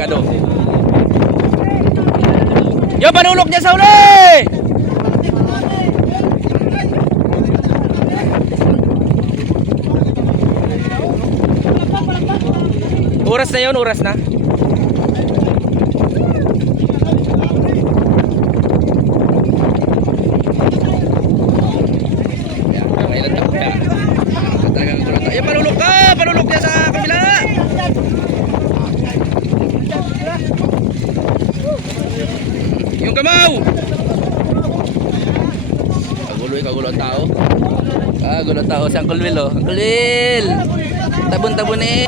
Delikado. Yung panulok niya sa uli! Oras na yun, oras na. Ayun, panulok ka! Panulok niya sa Yung kamaw! Kagulo eh, kagulo ang tao. Ah, gulo ang tao si Uncle Will oh. Uncle Will! Tabon-tabon eh.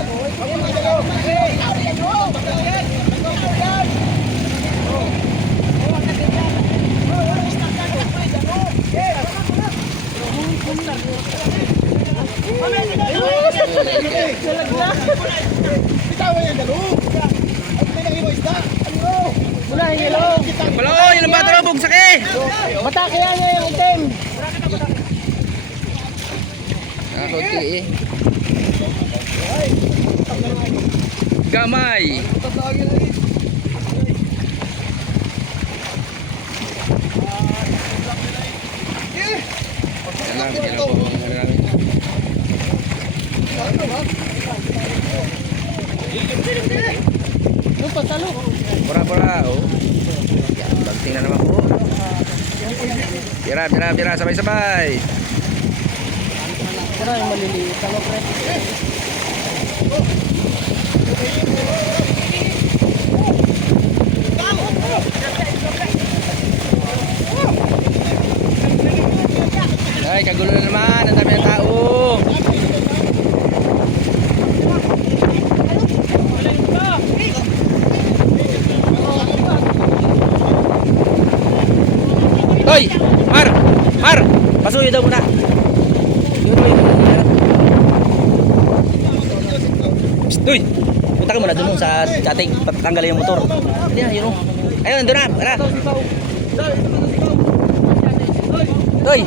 Wala yung yellow. Pala oh, yun ang bata na bugsak eh. Bata kaya niya yung itim. Ah, konti eh. Gamay. Yan lang, yan lang po. Yan lang. Yung patalo. Pura pura oh. Yan, banting na naman po. Tira, tira, tira, sabay-sabay. Wala yung maliliit. Ano pre? Ay, kagulo na naman. Ang dami ng tao. Hoy! Mar! Mar! Pasuyo daw muna. Yun, yun. Psst! Punta ka muna dun sa chatting. Tanggalin yung motor. Hindi na, yun. oh. Ayun, nandun na. Tara. Hoy!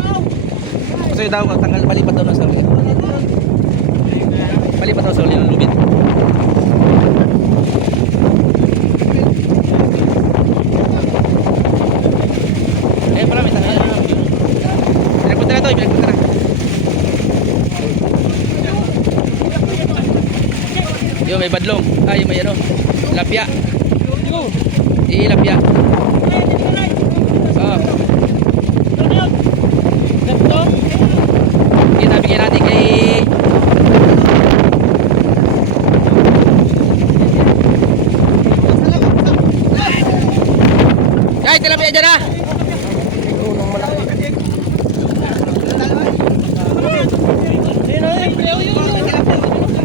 Pasuyo daw. Tanggal, palipat daw ng sa ulit. Palipat daw sa ulit ng lubid. Ayun pala, may tanggal na. Pinagpunta na to, pinagpunta na. Yung may badlong. Ay, may ano. Lapya. Di lapya. Oh. Kita bigyan natin kay Ay, tilapia dyan ah!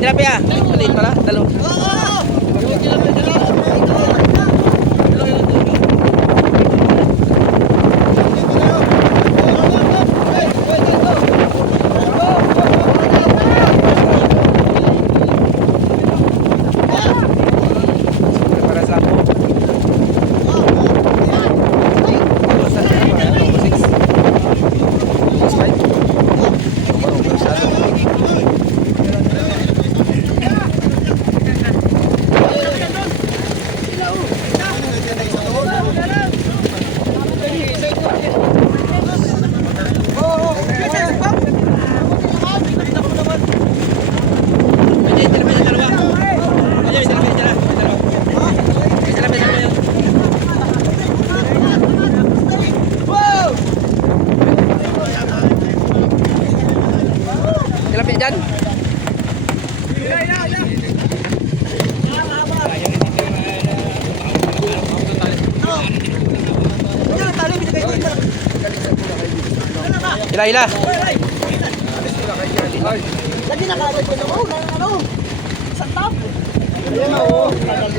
Tilapia. Maliit pala. Dalo. Para sa ako. Basta na ba? Ano, six? Six, five? Marunong ka sa ano? Ayan, tilapia yung dalawa. Ayan, tilapia yung dalawa. Dalawa. May tilapia yung dalawa yun. Tilapia dyan. Hila. Lagi na kagad ko na. Na- ano? Sa top.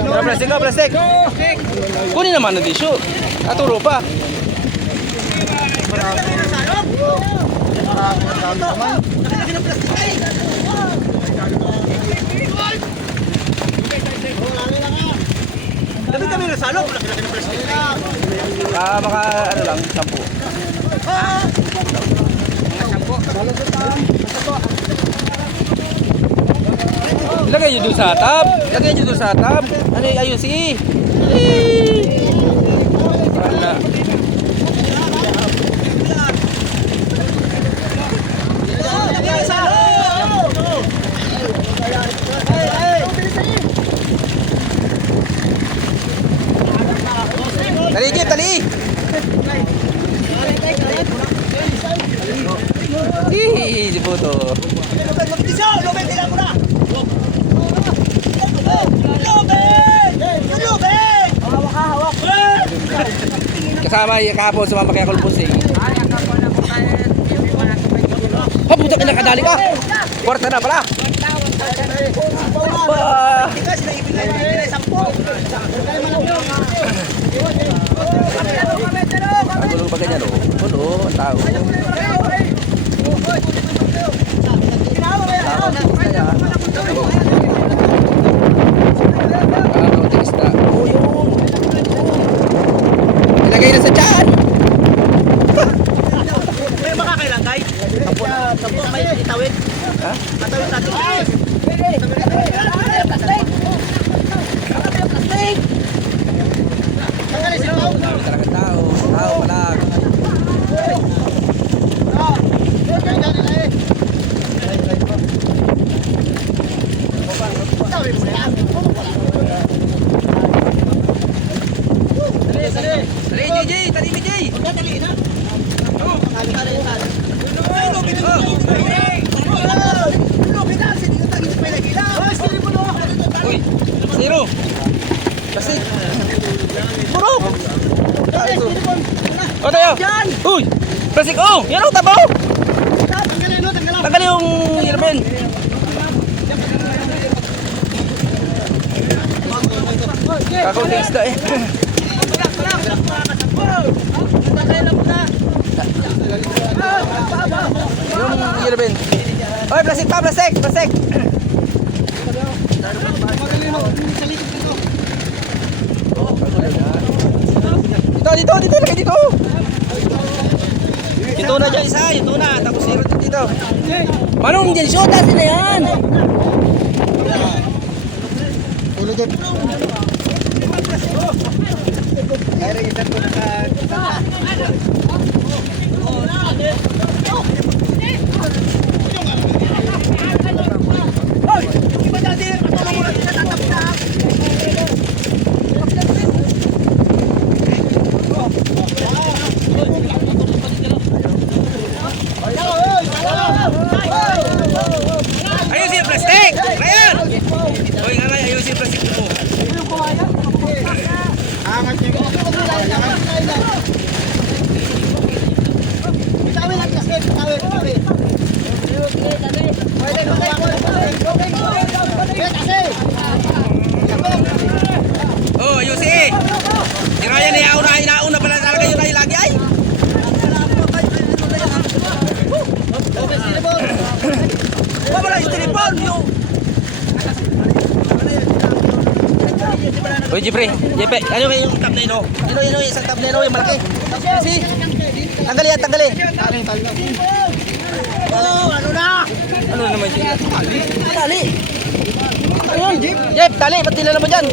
Tara, plastic ka, plastic. Kunin naman ng tissue. Aturo pa. Dami kami na salok. Ah, maka ano lang, sampu. Ilan Lagay nyo doon sa tab. Lagay nyo doon sa tab. Ano yung ayusi? Wala. Dali, Jeep, dali! Hihihi, si Puto. Iso, lubid nila mo na. Lubid! Lubid! Hawak ka, hawak. Kasama yung kahapon sa mga kulpos eh. Oh, puto ka nakadali ka! Kwarta na pala! Ah, Ikaw, sila ibigay mo nila sampo. Kagulo ba ganyan oh? Puno, ang tao. Tao, kaya. Ano, tingista. Oh, yun. Ilagay na sa tiyan! May makakailan, guys? Sampo na. Sampo may itawid. Ha? Matawid natin. Plastic! Plastic! Tanggalin sila. Dami talaga tao. Tao pala. Dali, JJ! Dali, JJ! Uy! Zero! Kasi... Burok! O tayo! Uy! Plastic! Oh! Yan ang tabaw! Tanggalin yung yerbin! Kakaunting isda eh. Yung yerbin. Oy, plastic pa! Plastic! Plastic! Dito, dito, dito, lagay dito. Ito na dyan isa, ito na. Tapos zero dito dito. Manong dyan, shoot natin na yan. Ayusin yung plastic! Ryan! Uy, nga nga, ayusin yung plastic mo. Oh, ayusin! Si Ryan, inauna, inauna pala talaga yun ay lagi ay. Wala yung telepon, yung... Uy, Jeffrey, Jepe, ano kayo yung na yun? oh? Ano yun, isang yun, oh, yung malaki. Si, tanggali yan, tanggali. Oh, ano na? Ano naman siya? Tali. Tali. Ayun, Jeep. Jeep, tali, ba't nila naman dyan?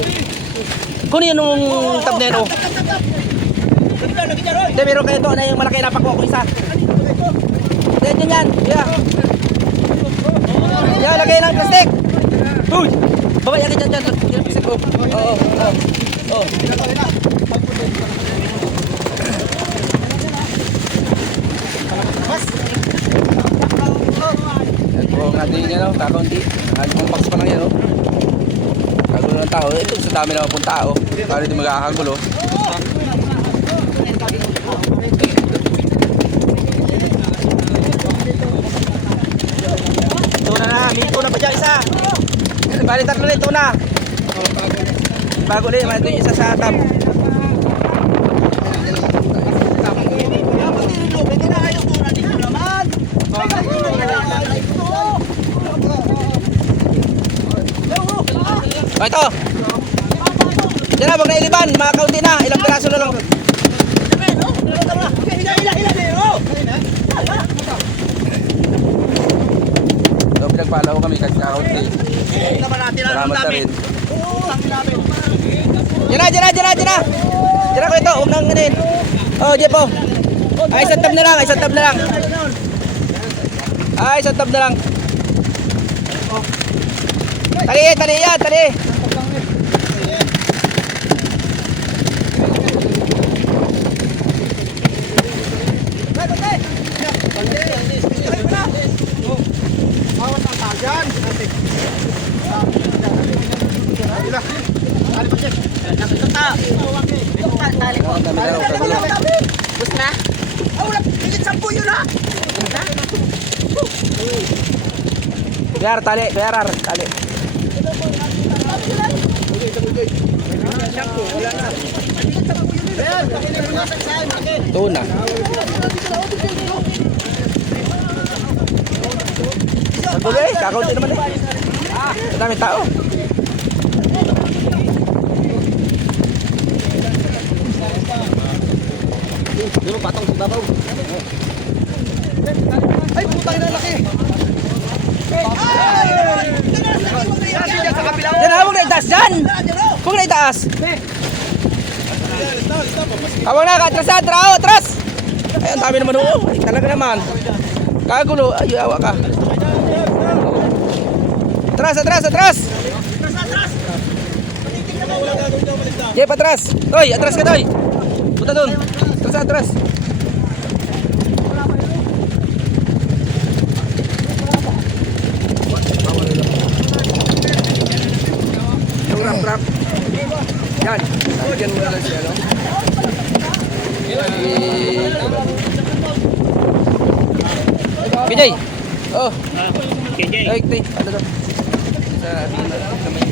Kunin yun yung yun, oh. Hindi, meron kayo ito na yung malaki na pakuha ko isa. Hindi, yun yan. Yeah. Yan, lagay ng plastic. Uy! Babay, yakit dyan, dyan. Yan, plastic, oh. Oo, oo. Oo. Yan po ang ating ano, kakaunti. Ang box pa lang yan, oh. Kagulo ng tao. Ito sa dami naman pong tao. Para hindi magkakagulo. Tuna na, may tuna pa dyan isa. Bali tatlo na yung tuna. Bago ulit, may ito yung isa sa tab. O ito. Yan na, wag na iliban. Mga kaunti na. Ilang piraso na lang. So, pinagpalaw kami kasi kaunti. Naman natin ang Salamat na rin. Diyan na, diyan na, diyan na, diyan na. Diyan na ko ito, huwag nang ganin. Oh, Jeff, oh. Ay, isang tab na lang, isang tab na lang. Ay, isang tab na lang. Tali, tali yan, tali. Dami na? Ah, wala. Higit sampu yun ah. Kuyar, tali, kuyar, tali. Tuna. Ang eh, kakaunti naman eh. Ang tao. Duro patong sa babaw. Ay, putang ina laki. Yan na, huwag na itaas dyan! Huwag na itaas! Tawag na, katras na, trao, atras! Ay, ang dami naman oo. Ay, talaga naman. Kagulo, ay, awa ka. Atras, atras, atras! Jeep, atras! Toy, atras ka, Toy! Punta doon. Atras, atras. Yung rap rap. Yan. Lagyan mo na lang siya, no? Bijay. Oh. Ay, tay. Ano to? Sa kamay.